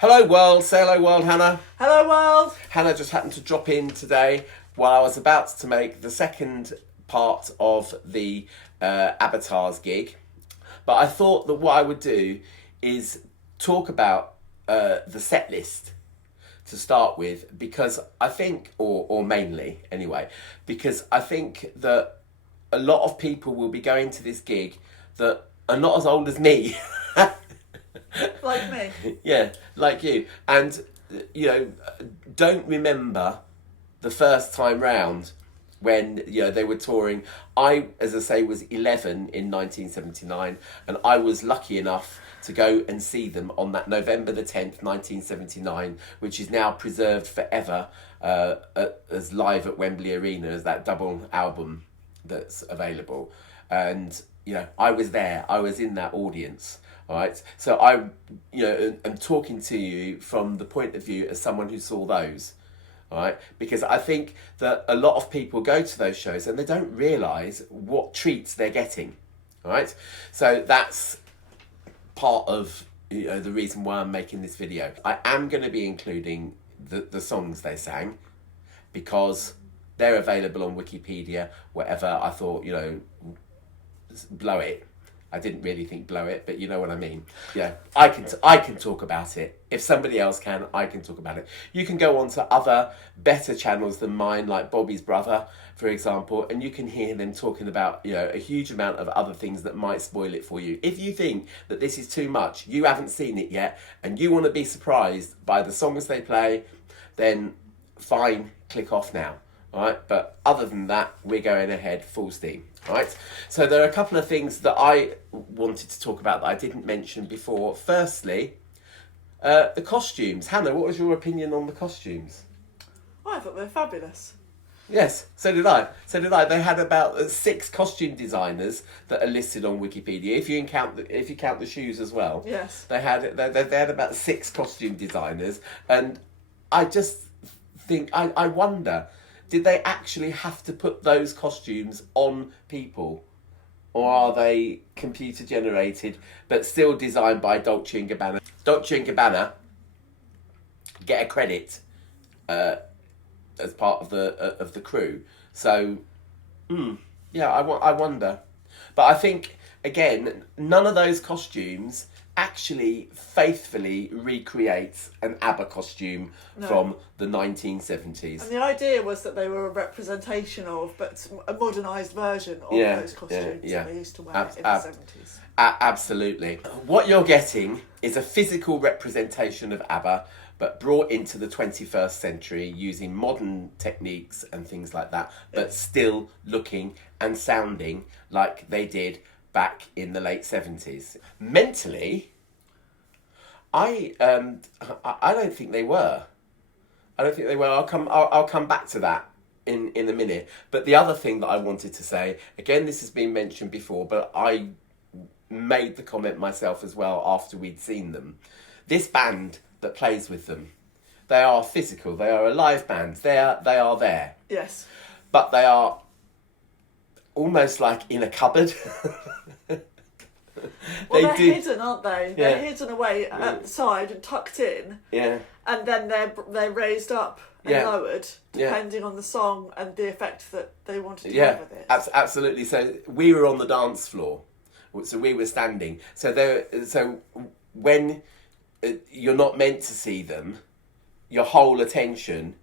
Hello world, say hello world, Hannah. Hello world! Hannah just happened to drop in today while I was about to make the second part of the ABBATAR's gig. But I thought that what I would do is talk about the set list to start with, because I think, or mainly anyway, because I think that a lot of people will be going to this gig that are not as old as me. Like me. Yeah, like you. And, don't remember the first time round when, they were touring. I, as I say, was 11 in 1979, and I was lucky enough to go and see them on that November the 10th, 1979, which is now preserved forever as live at Wembley Arena, as that double album that's available. And, I was there. I was in that audience. All right, so I, am talking to you from the point of view as someone who saw those, all right, because I think that a lot of people go to those shows and they don't realise what treats they're getting, all right. So that's part of the reason why I'm making this video. I am going to be including the songs they sang, because they're available on Wikipedia. Whatever, I thought, blow it. I didn't really think blow it, but you know what I mean. Yeah, I can talk about it. If somebody else can, I can talk about it. You can go on to other better channels than mine, like Bobby's Brother, for example, and you can hear them talking about, a huge amount of other things that might spoil it for you. If you think that this is too much, you haven't seen it yet, and you want to be surprised by the songs they play, then fine, click off now. All right, but other than that, we're going ahead full steam. All right, so there are a couple of things that I wanted to talk about that I didn't mention before. Firstly, the costumes. Hannah, what was your opinion on the costumes? Oh, I thought they were fabulous. Yes, so did I. They had about 6 costume designers that are listed on Wikipedia. If you count the shoes as well. Yes. They had about 6 costume designers, and I just think I wonder, did they actually have to put those costumes on people? Or are they computer generated but still designed by Dolce & Gabbana? Dolce & Gabbana get a credit as part of the crew. So, I wonder. But I think, again, none of those costumes actually faithfully recreates an ABBA costume from the 1970s. And the idea was that they were a representation of, but a modernised version of those costumes that they used to wear in the 70s. Absolutely. What you're getting is a physical representation of ABBA, but brought into the 21st century using modern techniques and things like that, but still looking and sounding like they did back in the late 70s. Mentally, I don't think they were. I'll come back to that in a minute. But the other thing that I wanted to say, again, this has been mentioned before, but I made the comment myself as well after we'd seen them. This band that plays with them, they are physical. They are a live band. They are there. Yes. But they are almost like in a cupboard. Well, they're hidden, aren't they? Yeah. They're hidden away at the side and tucked in. Yeah. And then they're raised up and lowered, depending on the song and the effect that they wanted to have with it. Absolutely. So we were on the dance floor. So we were standing. So when you're not meant to see them, your whole attention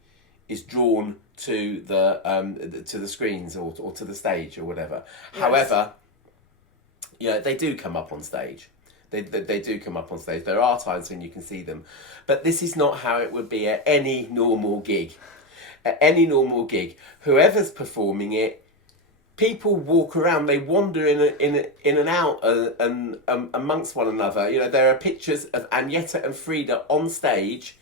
is drawn to the screens or to the stage or whatever. Yes. However, they do come up on stage. They do come up on stage. There are times when you can see them, but this is not how it would be at any normal gig. At any normal gig, whoever's performing it, people walk around. They wander in and out and amongst one another. There are pictures of Agneta and Frida on stage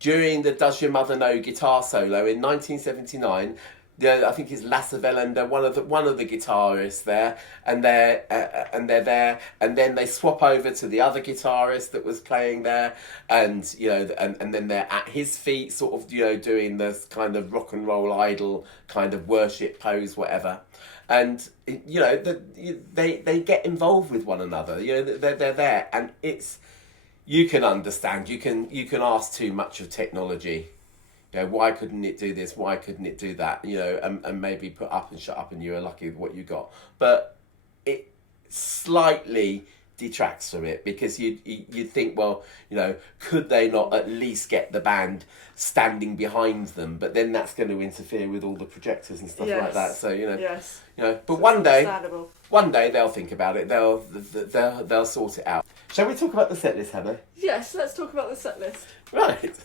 during the Does Your Mother Know guitar solo in 1979. I think it's Lasse Welander, one of the guitarists there, and they're there, and then they swap over to the other guitarist that was playing there, and and then they're at his feet, sort of doing this kind of rock and roll idol kind of worship pose, whatever, and they get involved with one another. They're there, and it's you can understand. You can ask too much of technology. You know, why couldn't it do this? Why couldn't it do that? You know, and maybe put up and shut up, and you are lucky with what you got. But it slightly detracts from it, because you think, well, you know, could they not at least get the band standing behind them? But then that's going to interfere with all the projectors and stuff like that. So you know, you know. But so one day they'll think about it. They'll sort it out. Shall we talk about the set list, Hannah? Yes, let's talk about the set list. Right.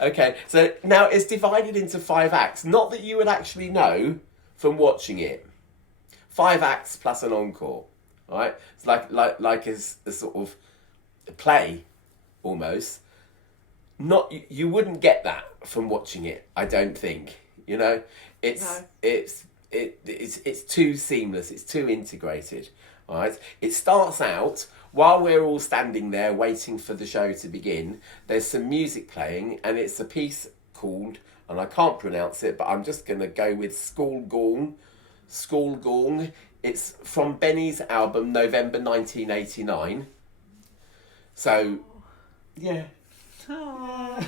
Okay. So now it's divided into 5 acts. Not that you would actually know from watching it. 5 acts plus an encore. Right? It's like a sort of play, almost. Not you wouldn't get that from watching it. I don't think. You know, it's too seamless. It's too integrated. All right. It starts out while we're all standing there waiting for the show to begin. There's some music playing, and it's a piece called, and I can't pronounce it, but I'm just going to go with Skål Gång. It's from Benny's album November 1989. So, yeah. Oh.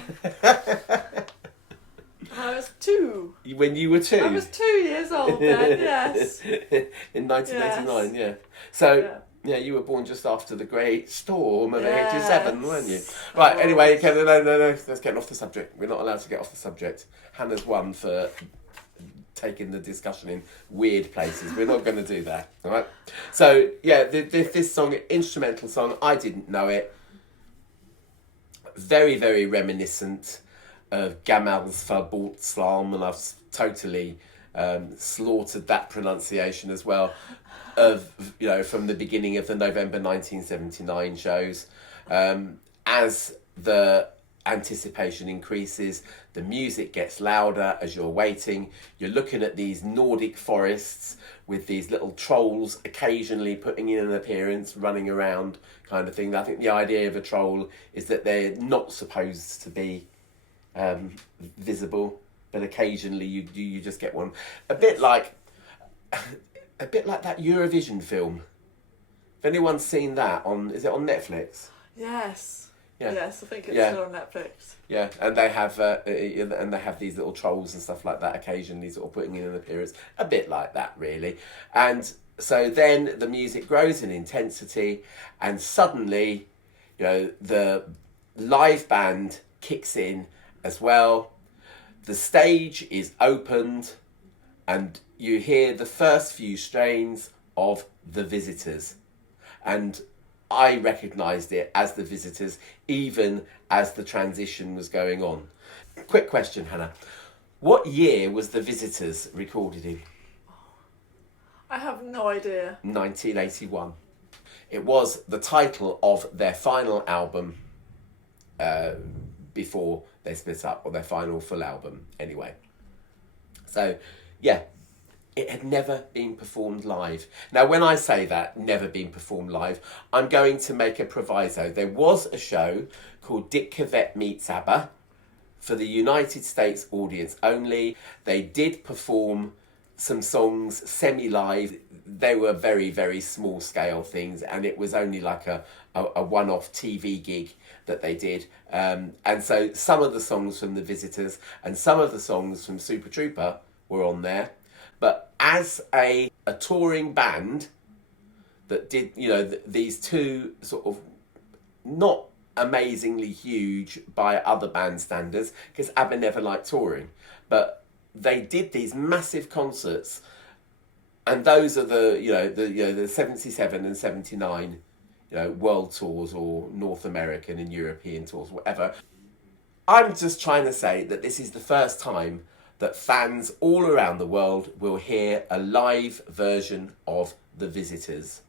I was 2. When you were 2? I was 2 years old then, yes. In 1989, yeah. So, yeah, you were born just after the Great Storm of 87, weren't you? Right, anyway, no, let's get off the subject. We're not allowed to get off the subject. Hannah's won for taking the discussion in weird places. We're not going to do that, all right? So, yeah, this song, instrumental song, I didn't know it. Very, very reminiscent of Gamal's Verbotslarm, and I've totally slaughtered that pronunciation as well, of, you know, from the beginning of the November 1979 shows. As the anticipation increases, the music gets louder as you're waiting. You're looking at these Nordic forests with these little trolls occasionally putting in an appearance, running around, kind of thing. I think the idea of a troll is that they're not supposed to be visible, but occasionally you just get one. A bit like that Eurovision film. If anyone's seen that is it on Netflix? Yes. Yeah. Yes, I think it's still on Netflix. Yeah, and they have these little trolls and stuff like that occasionally, sort of putting in an appearance. A bit like that, really. And so then the music grows in intensity, and suddenly, you know, the live band kicks in as well. The stage is opened, and you hear the first few strains of The Visitors. And I recognised it as The Visitors, even as the transition was going on. Quick question, Hannah. What year was The Visitors recorded in? I have no idea. 1981. It was the title of their final album before they split up, or their final full album, anyway. So, yeah. It had never been performed live. Now, when I say that, never been performed live, I'm going to make a proviso. There was a show called Dick Cavett Meets ABBA for the United States audience only. They did perform some songs semi-live. They were very, very small scale things, and it was only like a one-off TV gig that they did. And so some of the songs from The Visitors and some of the songs from Super Trooper were on there. But as a touring band that did, you know, these two sort of not amazingly huge by other band standards, because ABBA never liked touring, but they did these massive concerts, and those are the 77 and 79, you know, world tours or North American and European tours, whatever. I'm just trying to say that this is the first time that fans all around the world will hear a live version of The Visitors.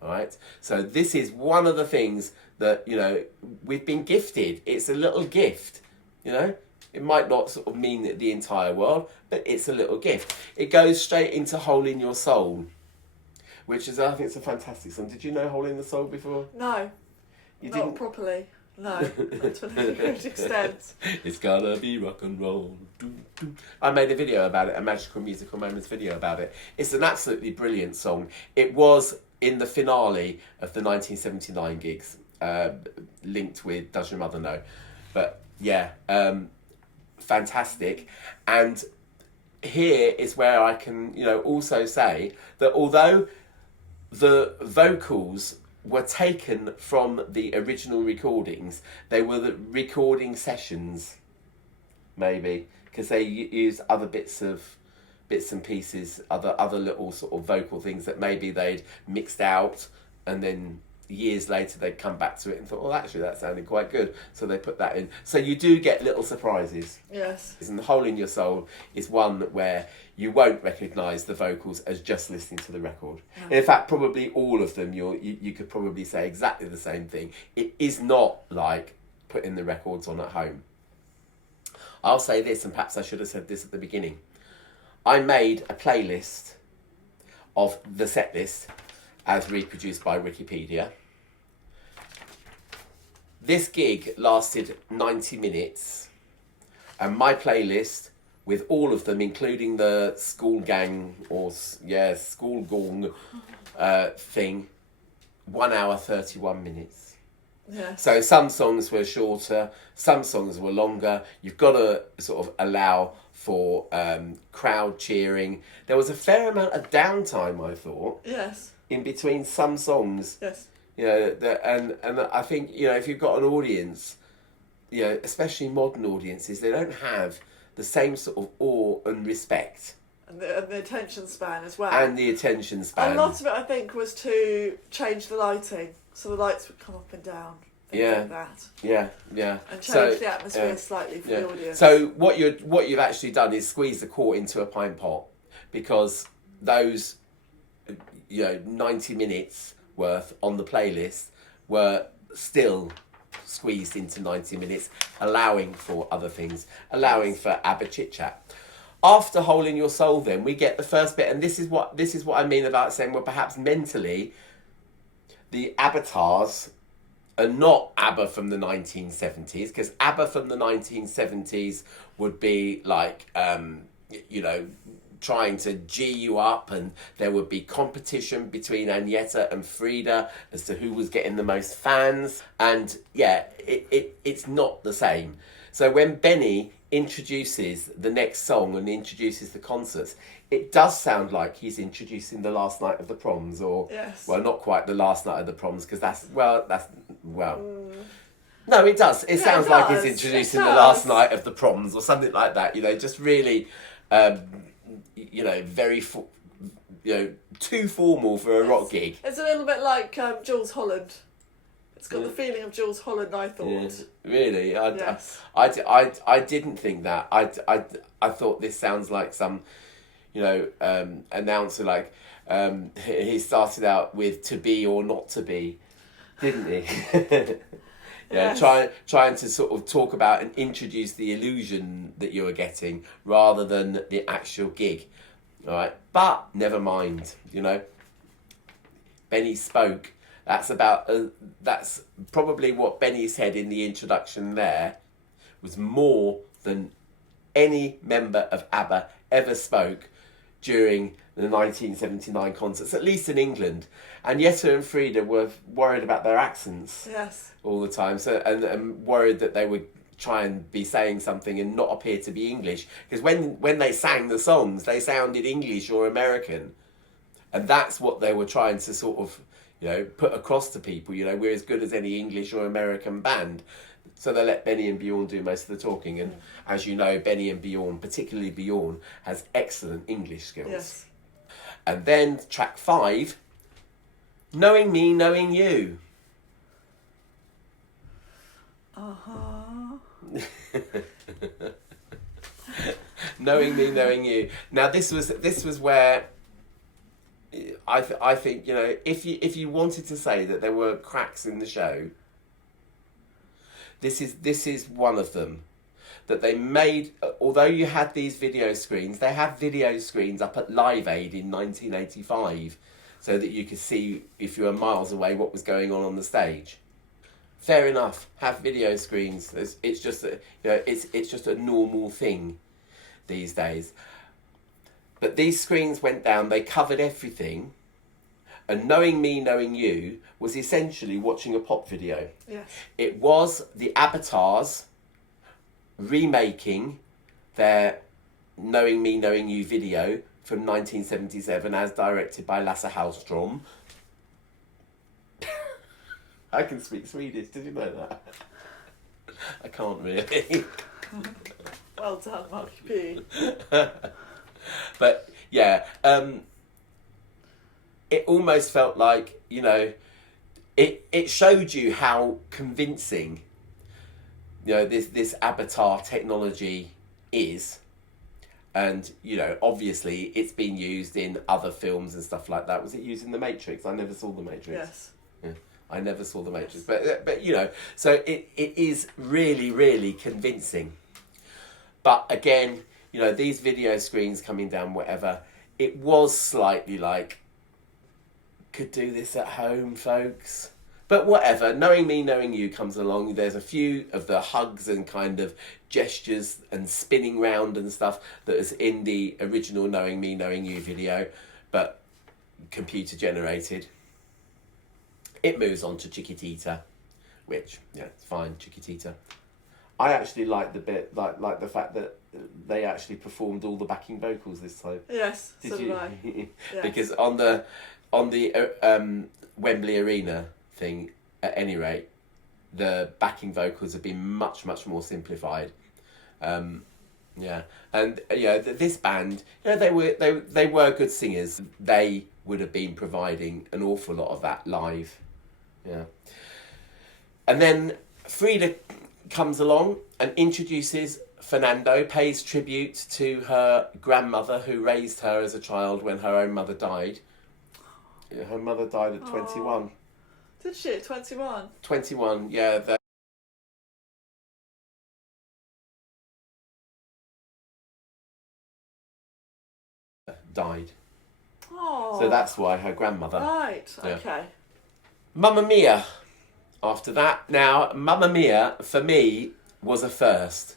All right? So this is one of the things that, you know, we've been gifted. It's a little gift, you know? It might not sort of mean the entire world, but it's a little gift. It goes straight into Hole in Your Soul, which is, I think it's a fantastic song. Did you know Hole in the Soul before? No, you not didn't? Properly. No, not to any great extent. It's gotta be rock and roll. I made a video about it, a Magical Musical Moments video about it. It's an absolutely brilliant song. It was in the finale of the 1979 gigs. linked with Does Your Mother Know? But yeah, fantastic. And here is where I can, also say that although the vocals were taken from the original recordings, they were the recording sessions, maybe, because they used other bits and pieces, other little sort of vocal things that maybe they'd mixed out, and then years later they'd come back to it and thought, well, actually that sounded quite good, so they put that in. So you do get little surprises. Yes. And The Hole in Your Soul is one where you won't recognise the vocals as just listening to the record. No. In fact, probably all of them, you could probably say exactly the same thing. It is not like putting the records on at home. I'll say this, and perhaps I should have said this at the beginning. I made a playlist of the set list as reproduced by Wikipedia. This gig lasted 90 minutes, and my playlist, with all of them, including the school gang school gong thing, 1 hour 31 minutes. Yes. So some songs were shorter, some songs were longer. You've got to sort of allow for crowd cheering. There was a fair amount of downtime, I thought. Yes. In between some songs. Yes. And I think, if you've got an audience, especially modern audiences, they don't have the same sort of awe and respect. And the attention span as well. And the attention span. A lot of it, I think, was to change the lighting, so the lights would come up and down. Like that. Yeah. And change the atmosphere slightly for the audience. So what you've actually done is squeeze the quart into a pint pot, because those 90 minutes worth on the playlist were still squeezed into 90 minutes, allowing for other things, allowing for ABBA chit chat. After Hole in Your Soul, then we get the first bit, and this is what I mean about saying, well, perhaps mentally the ABBATARs are not ABBA from the 1970s, because ABBA from the 1970s would be like trying to G you up, and there would be competition between Agneta and Frida as to who was getting the most fans, and it's not the same. So when Benny introduces the next song and introduces the concerts, it does sound like he's introducing The Last Night of the Proms, or well, not quite The Last Night of the Proms, because no, it does. It sounds like he's introducing The Last Night of the Proms or something like that. Just really very too formal for a rock gig. It's a little bit like Jules Holland. It's got the feeling of Jules Holland, I thought. Yeah, really? I didn't think that. I thought this sounds like some, announcer, like he started out with "to be or not to be," didn't he? Yes. Trying to sort of talk about and introduce the illusion that you were getting rather than the actual gig. All right, but never mind. Benny spoke. That's probably what Benny said in the introduction. There was more than any member of ABBA ever spoke during the 1979 concerts, at least in England. And Jetta and Frida were worried about their accents all the time, so and worried that they would try and be saying something and not appear to be English. Because when they sang the songs, they sounded English or American. And that's what they were trying to sort of, put across to people. We're as good as any English or American band. So they let Benny and Bjorn do most of the talking. And as you know, Benny and Bjorn, particularly Bjorn, has excellent English skills. Yes. And then track 5, Knowing Me, Knowing You. Knowing Me, Knowing You. Now this was where I think if you wanted to say that there were cracks in the show, this is one of them. That they made, although you had these video screens, they had video screens up at Live Aid in 1985, so that you could see, if you were miles away, what was going on the stage. Fair enough, have video screens. It's just it's just a normal thing these days. But these screens went down, they covered everything, And Knowing Me, Knowing You was essentially watching a pop video. Yes. It was the ABBATARs remaking their Knowing Me, Knowing You video from 1977 as directed by Lasse Hallström. I can speak Swedish, did you know that? I can't really. Well done, Marky P. But yeah, it almost felt like, you know, it showed you how convincing, you know, this ABBATAR technology is. And, you know, obviously it's been used in other films and stuff like that. Was it used in The Matrix? I never saw The Matrix. Yes. Yeah, I never saw The Matrix. But you know, so it is really, really convincing. But again, you know, these video screens coming down, whatever, it was slightly like, could do this at home, folks. But whatever, Knowing Me, Knowing You comes along. There's a few of the hugs and kind of gestures and spinning round and stuff that is in the original Knowing Me, Knowing You video, but computer generated. It moves on to Chiquitita, which, yeah, it's fine, Chiquitita. I actually like the bit, like the fact that they actually performed all the backing vocals this time. Yes, Did so you? did I. Yes. Because on the Wembley Arena thing, at any rate, the backing vocals have been much more simplified. Yeah, and yeah, this band, you know, they were good singers. They would have been providing an awful lot of that live. Yeah, and then Frida comes along and introduces Fernando, pays tribute to her grandmother who raised her as a child when her own mother died. Her mother died at 21. Did she? 21? 21, yeah. Died. Oh. So that's why her grandmother. Right, Yeah. okay. Mamma Mia. After that, now, Mamma Mia, for me, was a first.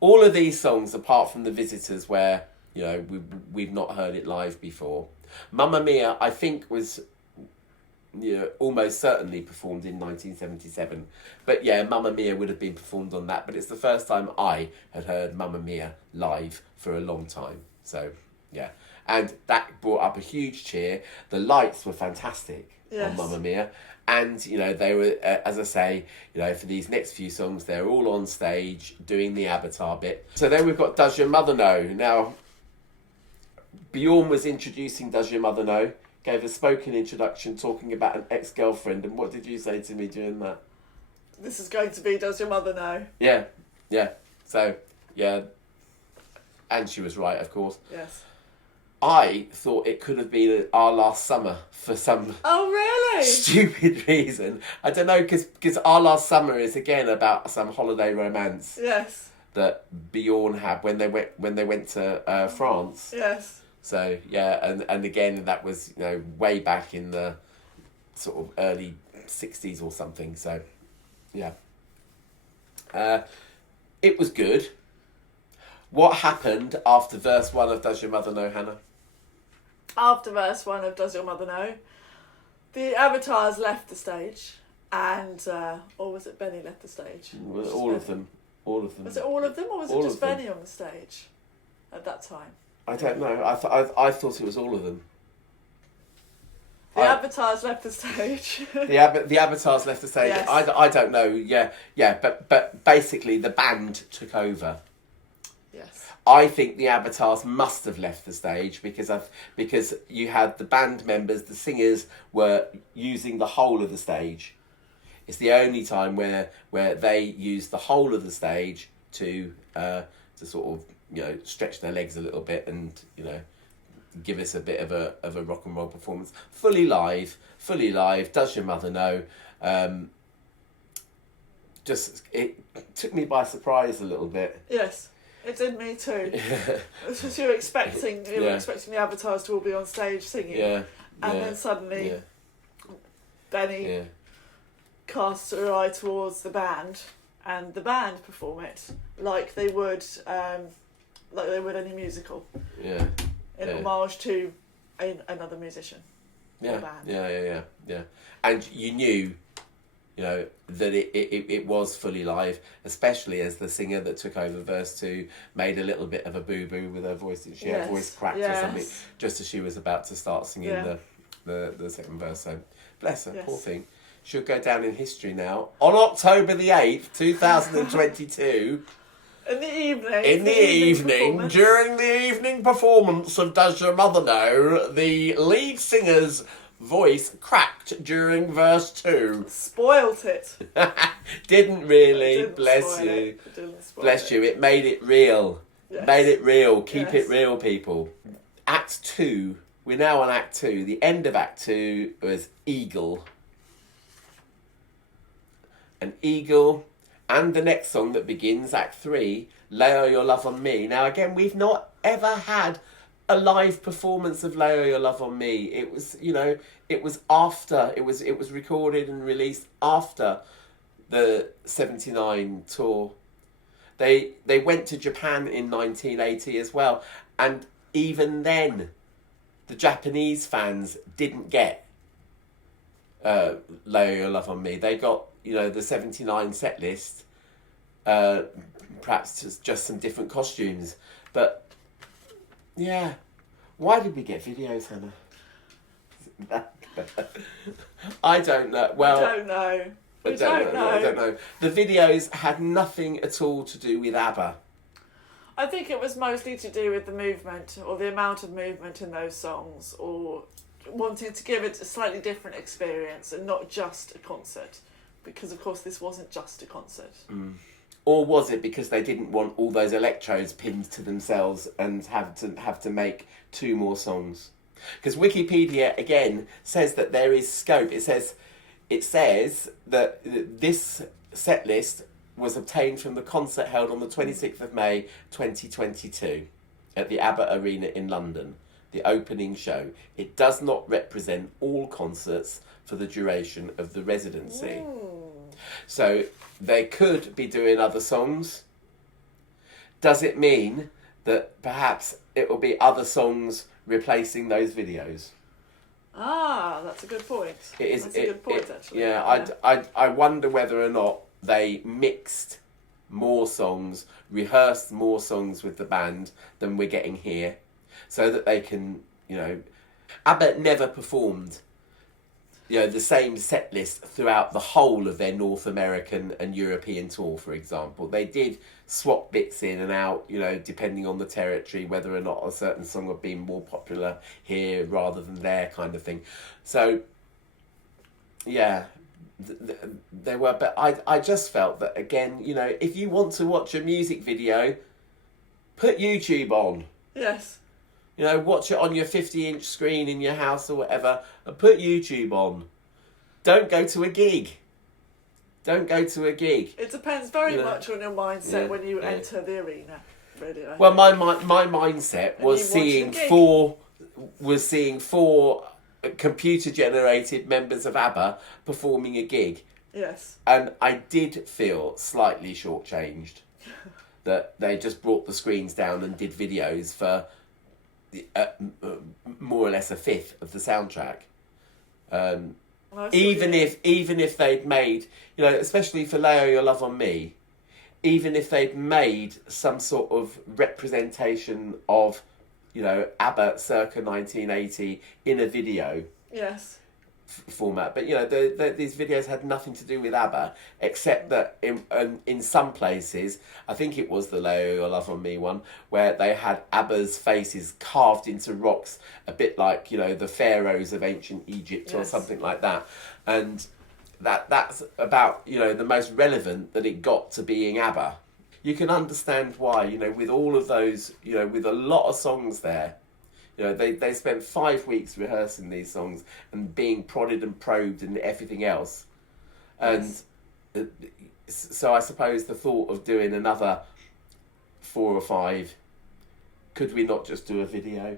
All of these songs, apart from The Visitors, where, you know, we've not heard it live before. Mamma Mia, I think, was, you know, almost certainly performed in 1977. But yeah, Mamma Mia would have been performed on that. But it's the first time I had heard Mamma Mia live for a long time. So, yeah. And that brought up a huge cheer. The lights were fantastic on Mamma Mia. And, you know, they were, as I say, you know, for these next few songs, they're all on stage doing the ABBATAR bit. So then we've got Does Your Mother Know? Now, Bjorn was introducing Does Your Mother Know? Gave a spoken introduction talking about an ex-girlfriend. And what did you say to me during that? This is going to be Does Your Mother Know? Yeah. So, yeah. And she was right, of course. Yes. I thought it could have been Our Last Summer for some stupid reason. I don't know, because Our Last Summer is again about some holiday romance. Yes. That Bjorn had when they went to France. Yes. So yeah, and again that was, you know, way back in the sort of early 60s or something. So yeah, it was good. What happened after verse 1 of Does Your Mother Know, Hannah? After verse 1 of Does Your Mother Know, the ABBATARs left the stage, and or was it Benny left the stage? All of them. Was it all of them, or was it just Benny on the stage at that time? I don't know. I thought it was all of them. The ABBATARs left the stage. the ABBATARs left the stage. Yes. I don't know. Yeah. But basically the band took over. Yes. I think the ABBATARs must have left the stage because you had the band members, the singers were using the whole of the stage. It's the only time where they use the whole of the stage to sort of, you know, stretch their legs a little bit and, you know, give us a bit of a rock and roll performance. Fully live. Does Your Mother Know? Just it took me by surprise a little bit. Yes. It did me too. Because you were expecting the ABBATARs to all be on stage singing, and then suddenly Benny casts her eye towards the band, and the band perform it like they would any musical. Yeah. In homage to another musician. the band. Yeah. And you knew, that it was fully live, especially as the singer that took over verse 2 made a little bit of a boo-boo with her voice. Her voice cracked or something, just as she was about to start singing the second verse. So, bless her, poor thing. She'll go down in history now. On October the 8th, 2022... In the evening, during the evening performance of Does Your Mother Know, the lead singer's voice cracked during verse 2. Spoilt it. Didn't really. Bless you. It didn't spoil Bless you. It made it real. Yes. Made it real. Keep it real, people. Act 2. We're now on Act 2. The end of Act 2 was Eagle. An eagle... And the next song that begins Act 3, Lay All Your Love on Me. Now, again, we've not ever had a live performance of Lay All Your Love on Me. It was, it was after, it was recorded and released after the 79 tour. They went to Japan in 1980 as well. And even then, the Japanese fans didn't get Lay All Your Love on Me. They got... the 79 set list, perhaps just some different costumes. But, yeah. Why did we get videos, Hannah? I don't know. Well, I don't know. I don't know. The videos had nothing at all to do with ABBA. I think it was mostly to do with the movement, or the amount of movement in those songs, or wanting to give it a slightly different experience and not just a concert. Because, of course, this wasn't just a concert. Mm. Or was it because they didn't want all those electrodes pinned to themselves and have to make 2 more songs? Because Wikipedia, again, says that there is scope. It says that this set list was obtained from the concert held on the 26th of May 2022 at the ABBA Arena in London, the opening show. It does not represent all concerts for the duration of the residency. Ooh. So they could be doing other songs. Does it mean that perhaps it will be other songs replacing those videos? Ah, that's a good point. That's a good point, actually. Yeah, I wonder whether or not they mixed more songs, rehearsed more songs with the band than we're getting here, so that they can, ABBA never performed the same set list throughout the whole of their North American and European tour, for example. They did swap bits in and out, depending on the territory, whether or not a certain song would be more popular here rather than there, kind of thing. So, yeah, they were. But I just felt that, again, if you want to watch a music video, put YouTube on. Yes. Watch it on your 50-inch screen in your house or whatever, and put YouTube on. Don't go to a gig. It depends very much on your mindset when you enter the arena. Really, well, my mindset was seeing four computer-generated members of ABBA performing a gig. Yes. And I did feel slightly shortchanged that they just brought the screens down and did videos for more or less a fifth of the soundtrack. Even if they'd made, especially for Lay All Your Love on Me, even if they'd made some sort of representation of, ABBA circa 1980 in a video. Yes. Format, but these videos had nothing to do with ABBA, except that in some places, I think it was the Lay All Your Love on Me one, where they had ABBA's faces carved into rocks, a bit like the pharaohs of ancient Egypt or something like that, and that's about the most relevant that it got to being ABBA. You can understand why, with all of those, with a lot of songs there. They spent 5 weeks rehearsing these songs and being prodded and probed and everything else. And so I suppose the thought of doing another 4 or 5, could we not just do a video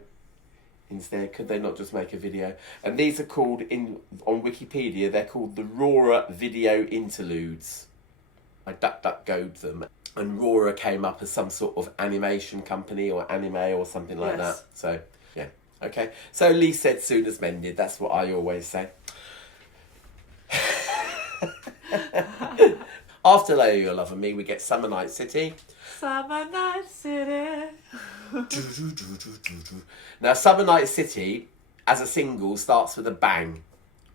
instead? Could they not just make a video? And these are called, on Wikipedia, they're called the Rora Video Interludes. I DuckDuckGo'd them. And Rora came up as some sort of animation company or anime or something like that. So... yeah, Okay, so Lee said soon as mended. That's what I always say. After Lay Your Love on Me, we get Summer Night City. Summer Night City. Now, Summer Night City, as a single, starts with a bang.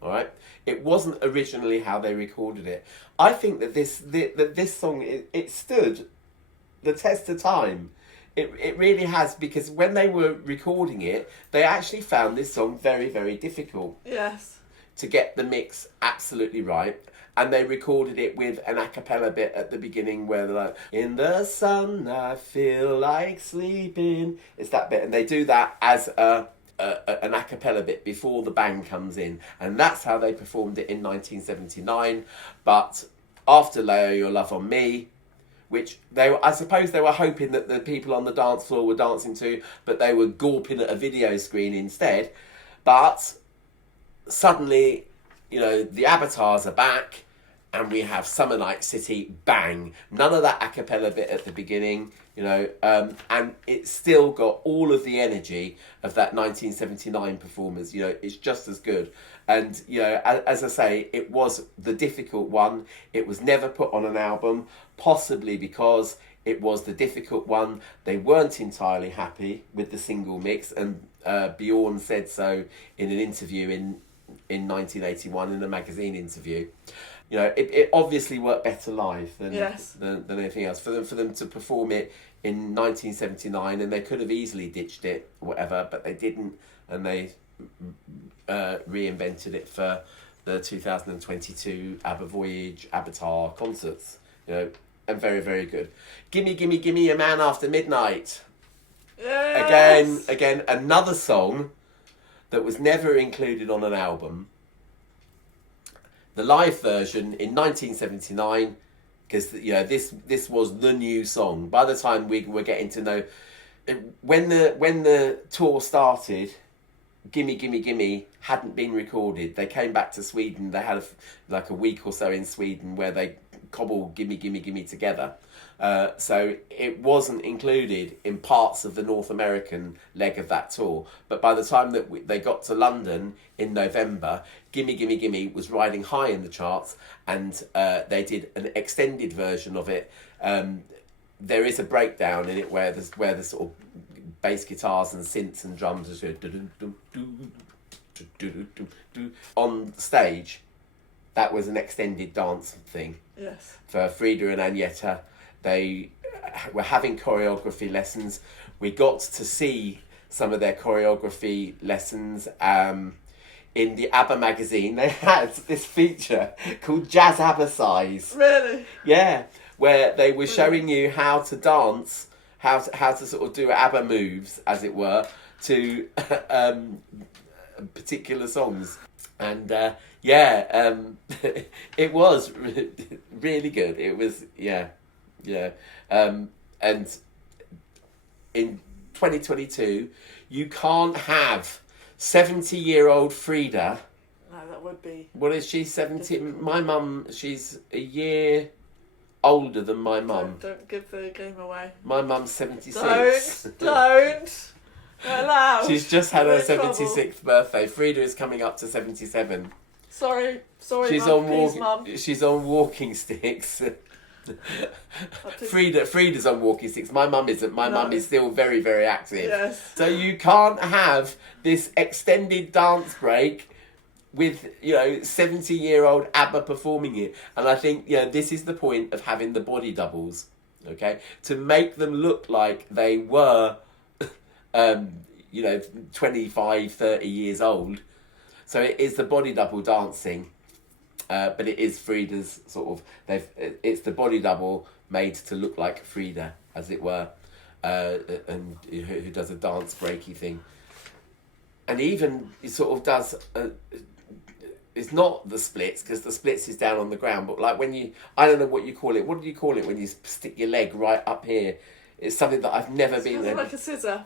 All right, it wasn't originally how they recorded it. I think that this song it stood the test of time. It really has, because when they were recording it, they actually found this song very, very difficult. Yes. To get the mix absolutely right. And they recorded it with an a cappella bit at the beginning where they're like, in the sun I feel like sleeping. It's that bit. And they do that as an a cappella bit before the bang comes in. And that's how they performed it in 1979. But after Lay Your Love on Me, which I suppose they were hoping that the people on the dance floor were dancing to, but they were gawping at a video screen instead. But suddenly, you know, the ABBATARs are back, and we have Summer Night City, bang. None of that a cappella bit at the beginning, you know, and it's still got all of the energy of that 1979 performance. You know, it's just as good. And, you know, as I say, it was the difficult one. It was never put on an album, possibly because it was the difficult one. They weren't entirely happy with the single mix, and Bjorn said so in an interview in 1981, in a magazine interview. You know, it obviously worked better live than anything else. For them to perform it in 1979, and they could have easily ditched it or whatever, but they didn't, and they reinvented it for the 2022 ABBA Voyage ABBATAR concerts. You know, and very, very good. Gimme, gimme, gimme a Man After Midnight. Yes. Again, another song that was never included on an album. The live version in 1979, because, you know, this was the new song. By the time we were getting to know, when the tour started, Gimme Gimme Gimme hadn't been recorded. They came back to Sweden. They had a week or so in Sweden where they cobbled Gimme Gimme Gimme together. So it wasn't included in parts of the North American leg of that tour. But by the time that they got to London in November, Gimme Gimme Gimme was riding high in the charts, and they did an extended version of it. There is a breakdown in it where the sort of bass guitars and synths and drums on stage. That was an extended dance thing. Yes. For Frida and Agneta. They were having choreography lessons. We got to see some of their choreography lessons. In the ABBA magazine, they had this feature called Jazz ABBA Size. Really? Yeah, where they were showing you how to dance, how to sort of do ABBA moves, as it were, to particular songs. And it was really good. It was, yeah. And in 2022, you can't have 70-year-old Frida. No, that would be. What is she, 70? My mum, she's a year older than my mum. Don't give the game away. My mum's 76. Don't. Not allowed. She's just had her 76th trouble. Birthday. Frida is coming up to 77. Sorry, She's Mum. She's on walking sticks. Frida's on walking sticks. My mum isn't. My mum is still very, very active. Yes. So you can't have this extended dance break with, you know, 70-year-old ABBA performing it. And I think, you know, this is the point of having the body doubles, okay? To make them look like they were, 25, 30 years old. So it is the body double dancing. But it is Frida's sort of, it's the body double made to look like Frida, as it were, and who does a dance breaky thing. And even he sort of does, it's not the splits, because the splits is down on the ground, but like when you, I don't know what you call it, what do you call it when you stick your leg right up here? It's something that I've never been there. Like a scissor.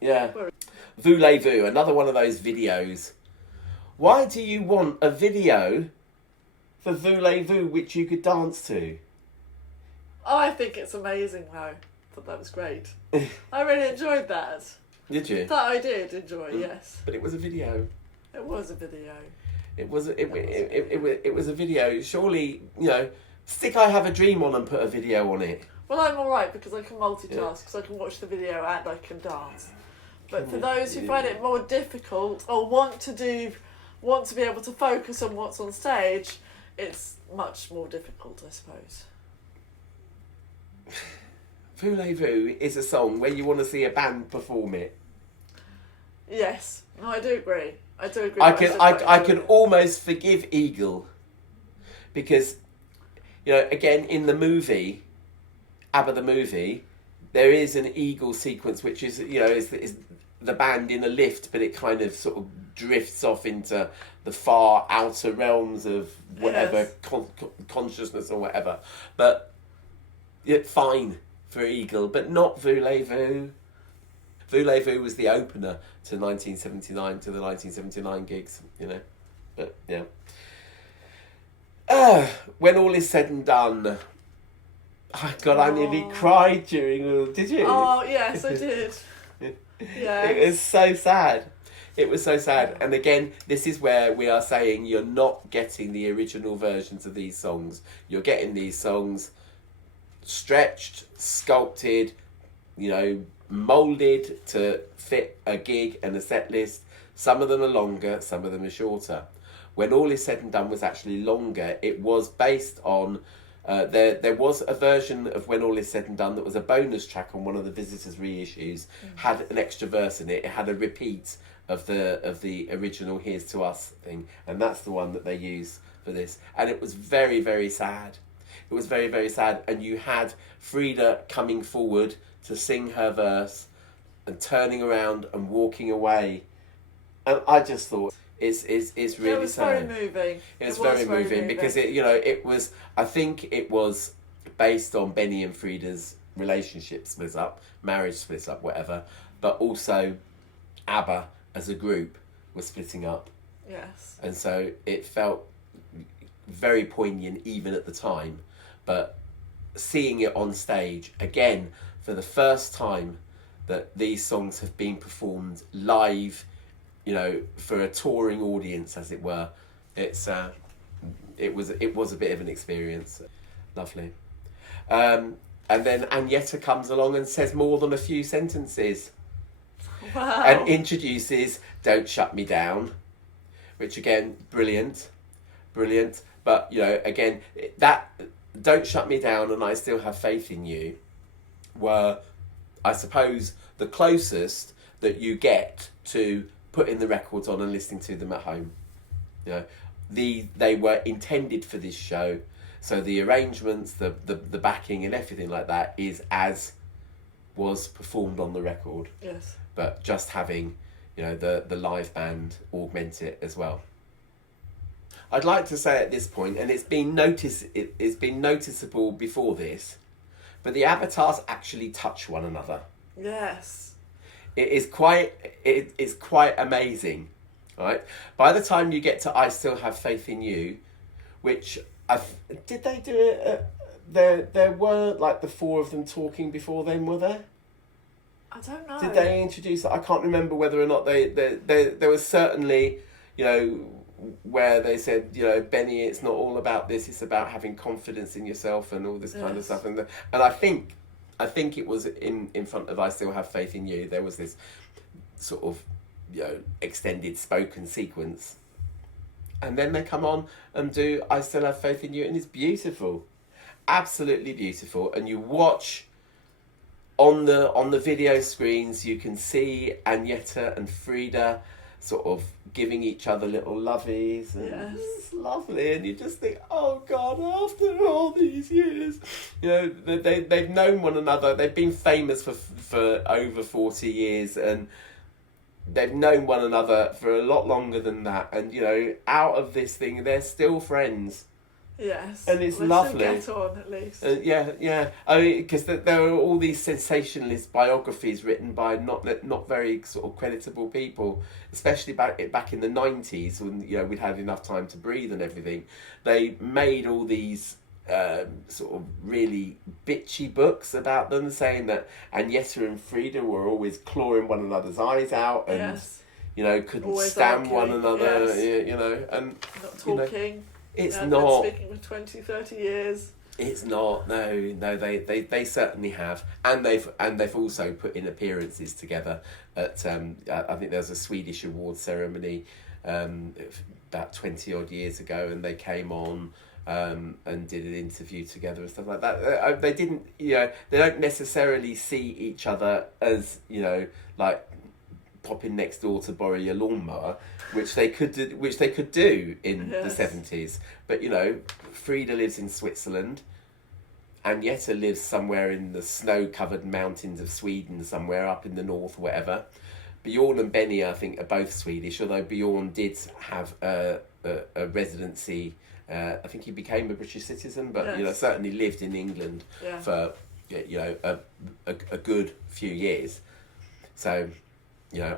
Yeah. Voulez-vous, another one of those videos. Why do you want a video for Voulez-vous which you could dance to? Oh, I think it's amazing though. I thought that was great. I really enjoyed that. Did you? That I did enjoy, yes. But it was a video. It was a video. It was a video. Surely, stick I Have a Dream on and put a video on it. Well, I'm alright because I can multitask, because I can watch the video and I can dance. But for those who find it more difficult or want to be able to focus on what's on stage, it's much more difficult, I suppose. Voulez-Vous is a song where you want to see a band perform it. Yes, no, I do agree. I can almost forgive Eagle because, again, in the movie, ABBA the movie, there is an Eagle sequence which is, is the band in a lift, but it kind of sort of drifts off into the far outer realms of whatever consciousness or whatever. But fine for Eagle, but not Voulez-Vous. Voulez-Vous was the opener to 1979, to the 1979 gigs, But, yeah. When all is said and done, I nearly cried during... Did you? Oh, yes, I did. Yeah. It was so sad. It was so sad. And again, this is where we are saying you're not getting the original versions of these songs. You're getting these songs stretched, sculpted, moulded to fit a gig and a set list. Some of them are longer, some of them are shorter. When All Is Said and Done was actually longer, it was based on... there was a version of When All Is Said and Done that was a bonus track on one of the Visitors reissues, had an extra verse in it. It had a repeat of the original Here's to Us thing, and that's the one that they use for this. And it was very, very sad. It was very, very sad. And you had Frida coming forward to sing her verse and turning around and walking away. And I just thought it's really sad. It was very moving. It was very moving because it was, I think it was based on Benny and Frida's relationship split up, marriage split up, whatever. But also ABBA as a group was splitting up. Yes. And so it felt very poignant even at the time. But seeing it on stage, again, for the first time that these songs have been performed live, for a touring audience, as it were, it was a bit of an experience. Lovely. And then Agneta comes along and says more than a few sentences. Wow. And introduces Don't Shut Me Down, which again, brilliant. But, again, that Don't Shut Me Down and I Still Have Faith in You were, I suppose, the closest that you get to putting the records on and listening to them at home. They were intended for this show, so the arrangements, the backing and everything like that is as was performed on the record. Yes. But just having, the live band augment it as well. I'd like to say at this point, and it's been noticeable before this, but the avatars actually touch one another. Yes. It is quite amazing, right? By the time you get to I Still Have Faith in You, which did they do it? There were like the four of them talking before then, were there? I don't know. Did they introduce it? I can't remember whether or not there was certainly, where they said, Benny, it's not all about this, it's about having confidence in yourself and all this kind of stuff. And I think it was in front of I Still Have Faith in You. There was this sort of, extended spoken sequence. And then they come on and do I Still Have Faith in You, and it's beautiful. Absolutely beautiful. And you watch on the video screens, you can see Agneta and Frida sort of giving each other little lovies, and it's lovely, and you just think, oh God, after all these years, they've known one another, they've been famous for over 40 years, and they've known one another for a lot longer than that, and out of this thing, they're still friends. Yes, and it's lovely. Get on at least. Yeah. I mean, because there are all these sensationalist biographies written by not very sort of creditable people, especially back in the 90s when we'd had enough time to breathe and everything. They made all these sort of really bitchy books about them, saying that Agneta and Frida were always clawing one another's eyes out and couldn't always stand arguing, one another. yes. And not talking. It's been not speaking for 20, 30 years. It's not. No. They certainly have, and they've also put in appearances together at I think there was a Swedish awards ceremony about 20 odd years ago, and they came on and did an interview together and stuff like that. They didn't, they don't necessarily see each other as like popping next door to borrow your lawnmower, which they could do in the 70s. But Frida lives in Switzerland. Agneta lives somewhere in the snow-covered mountains of Sweden, somewhere up in the north, whatever. Bjorn and Benny, I think, are both Swedish, although Bjorn did have a residency. I think he became a British citizen, but certainly lived in England for a good few years. So,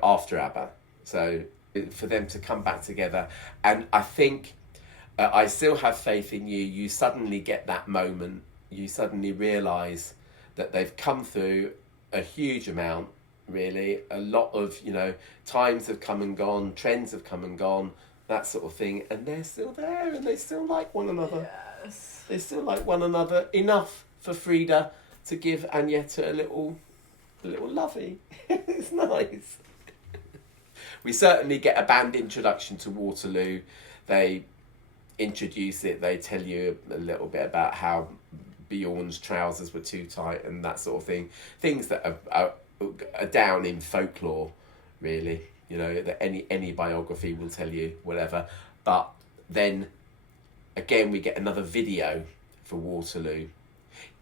after ABBA. So for them to come back together, and I think I Still Have Faith in You. You suddenly get that moment. You suddenly realise that they've come through a huge amount, really. A lot of, times have come and gone, trends have come and gone, that sort of thing. And they're still there and they still like one another. Yes. They still like one another enough for Frida to give Agneta a little lovey. It's nice. We certainly get a band introduction to Waterloo. They introduce it. They tell you a little bit about how Bjorn's trousers were too tight and that sort of thing. Things that are down in folklore, really. That any biography will tell you, whatever. But then, again, we get another video for Waterloo.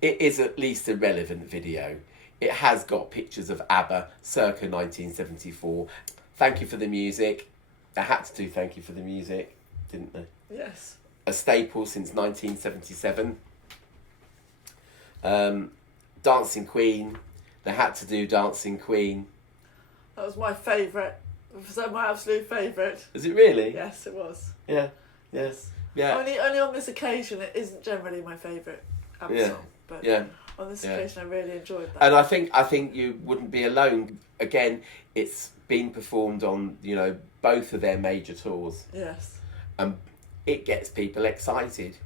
It is at least a relevant video. It has got pictures of ABBA circa 1974. Thank You for the Music. They had to do Thank You for the Music, didn't they? Yes. A staple since 1977. Dancing Queen. They had to do Dancing Queen. That was my favourite. My absolute favourite. Is it really? Yes, it was. Yeah. Yes. Yeah. Only on this occasion, it isn't generally my favourite ABBA song, but on this occasion, I really enjoyed that. And I think you wouldn't be alone. Again, it's been performed on both of their major tours. Yes. And it gets people excited,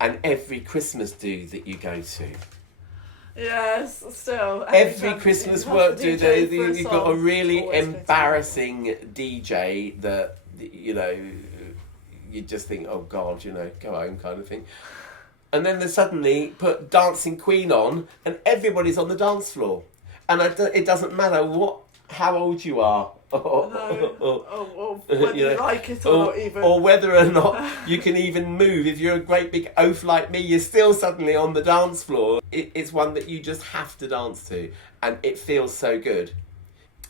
and every Christmas do that you go to. Yes, still. Every Christmas work do you've got a really embarrassing DJ that you just think, oh God, go home kind of thing. And then they suddenly put Dancing Queen on, and everybody's on the dance floor, and it doesn't matter how old you are. Or whether you like it or not even. Or whether or not you can even move. If you're a great big oaf like me, you're still suddenly on the dance floor. It's one that you just have to dance to. And it feels so good.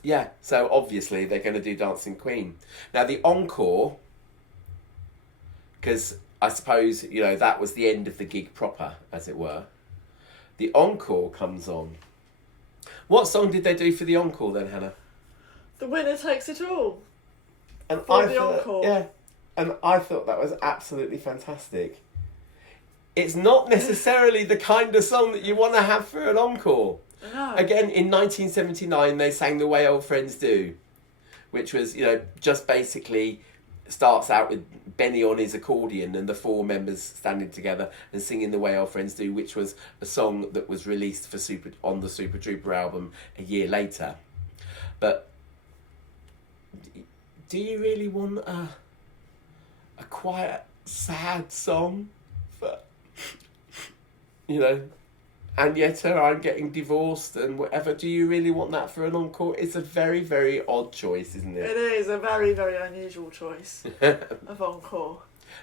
Yeah, so obviously they're going to do Dancing Queen. Now the Encore, because I suppose, that was the end of the gig proper, as it were. The Encore comes on. What song did they do for the Encore then, Hannah? The Winner Takes It All. And Encore. Yeah, and I thought that was absolutely fantastic. It's not necessarily the kind of song that you want to have for an encore. No. Again, in 1979, they sang The Way Old Friends Do, which was, just basically starts out with Benny on his accordion and the four members standing together and singing The Way Old Friends Do, which was a song that was released on the Super Trooper album a year later. But do you really want a quiet, sad song for, Agneta, I'm getting divorced and whatever? Do you really want that for an encore? It's a very, very odd choice, isn't it? It is a very, very unusual choice of encore.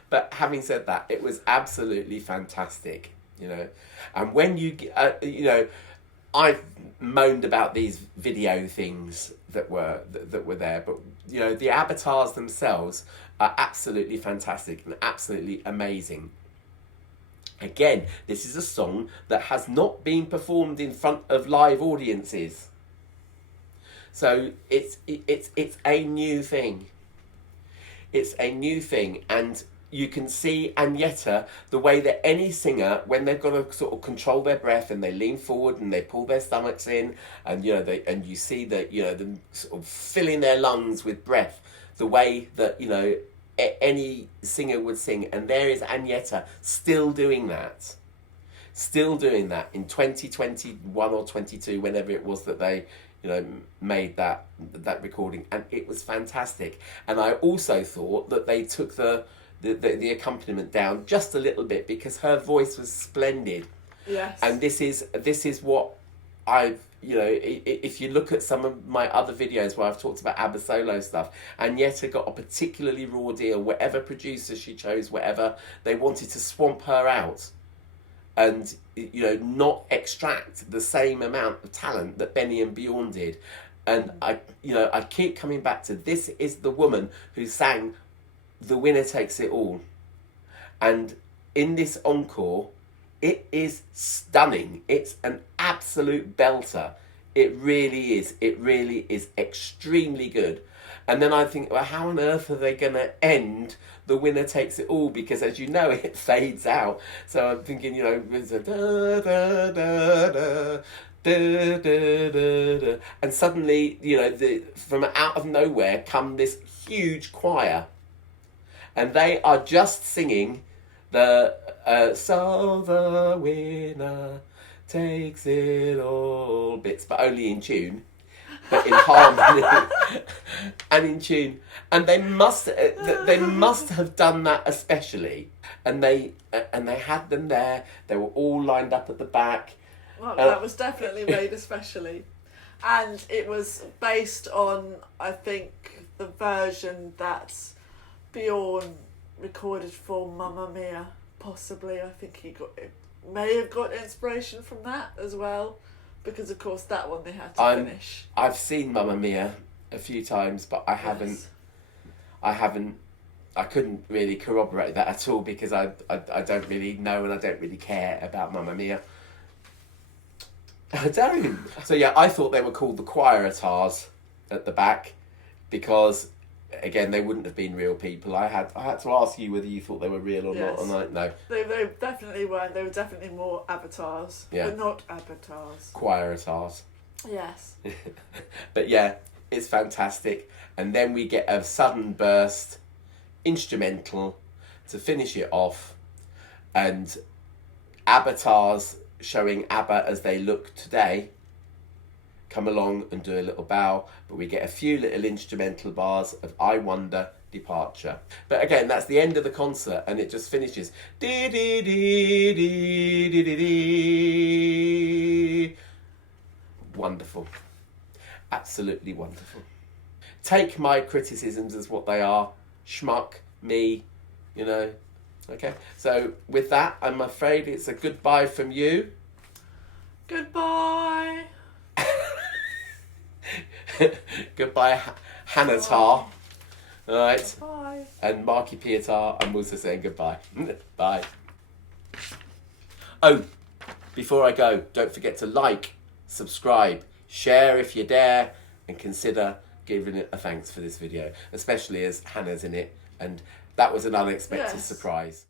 But having said that, it was absolutely fantastic, And when I've moaned about these video things that were there, but the ABBATARs themselves are absolutely fantastic and absolutely amazing. Again, this is a song that has not been performed in front of live audiences, so it's a new thing. It's a new thing, and you can see Agneta, the way that any singer, when they've got to sort of control their breath and they lean forward and they pull their stomachs in, and and you see that them sort of filling their lungs with breath, the way that any singer would sing, and there is Agneta still doing that in 2021 or 22, whenever it was that they made that recording, and it was fantastic. And I also thought that they took the accompaniment down just a little bit, because her voice was splendid. Yes. And this is what I've if you look at some of my other videos where I've talked about ABBA solo stuff, Agneta got a particularly raw deal. Whatever producer she chose, whatever, they wanted to swamp her out and not extract the same amount of talent that Benny and Bjorn did. And I keep coming back to, this is the woman who sang The Winner Takes It All, and in this encore, it is stunning. It's an absolute belter. It really is. It really is extremely good. And then I think, well, how on earth are they going to end The Winner Takes It All? Because, as you know, it fades out. So I'm thinking, it's a da da da da da da da da, and suddenly, from out of nowhere come this huge choir, and they are just singing the so the winner takes it all bits, but only in tune, but in harmony and in tune. And they must have done that especially, and they had them there. They were all lined up at the back. Well, that was definitely made especially, and it was based on, I think, the version that Bjorn recorded for Mamma Mia. Possibly, I think may have got inspiration from that as well, because of course that one they had to finish. I've seen Mamma Mia a few times, but I haven't. I couldn't really corroborate that at all, because I don't really know and I don't really care about Mamma Mia. I don't. So yeah, I thought they were called the choiratars at the back, because again, they wouldn't have been real people. I had to ask you whether you thought they were real or not, and no. They definitely weren't. They were definitely more avatars, but not avatars. Choiratars. Yes. But yeah, it's fantastic. And then we get a sudden burst instrumental to finish it off, and ABBATARs showing ABBA as they look today come along and do a little bow, but we get a few little instrumental bars of I Wonder, Departure. But again, that's the end of the concert, and it just finishes. Dee, dee, dee, dee, dee, dee, dee. Wonderful. Absolutely wonderful. Take my criticisms as what they are. Schmuck, me, Okay, so with that, I'm afraid it's a goodbye from you. Goodbye. Goodbye, Hanatar. All right. Bye. And Marky Pietar, I'm also saying goodbye. Bye. Oh, before I go, don't forget to like, subscribe, share if you dare, and consider giving it a thanks for this video, especially as Hannah's in it, and that was an unexpected surprise.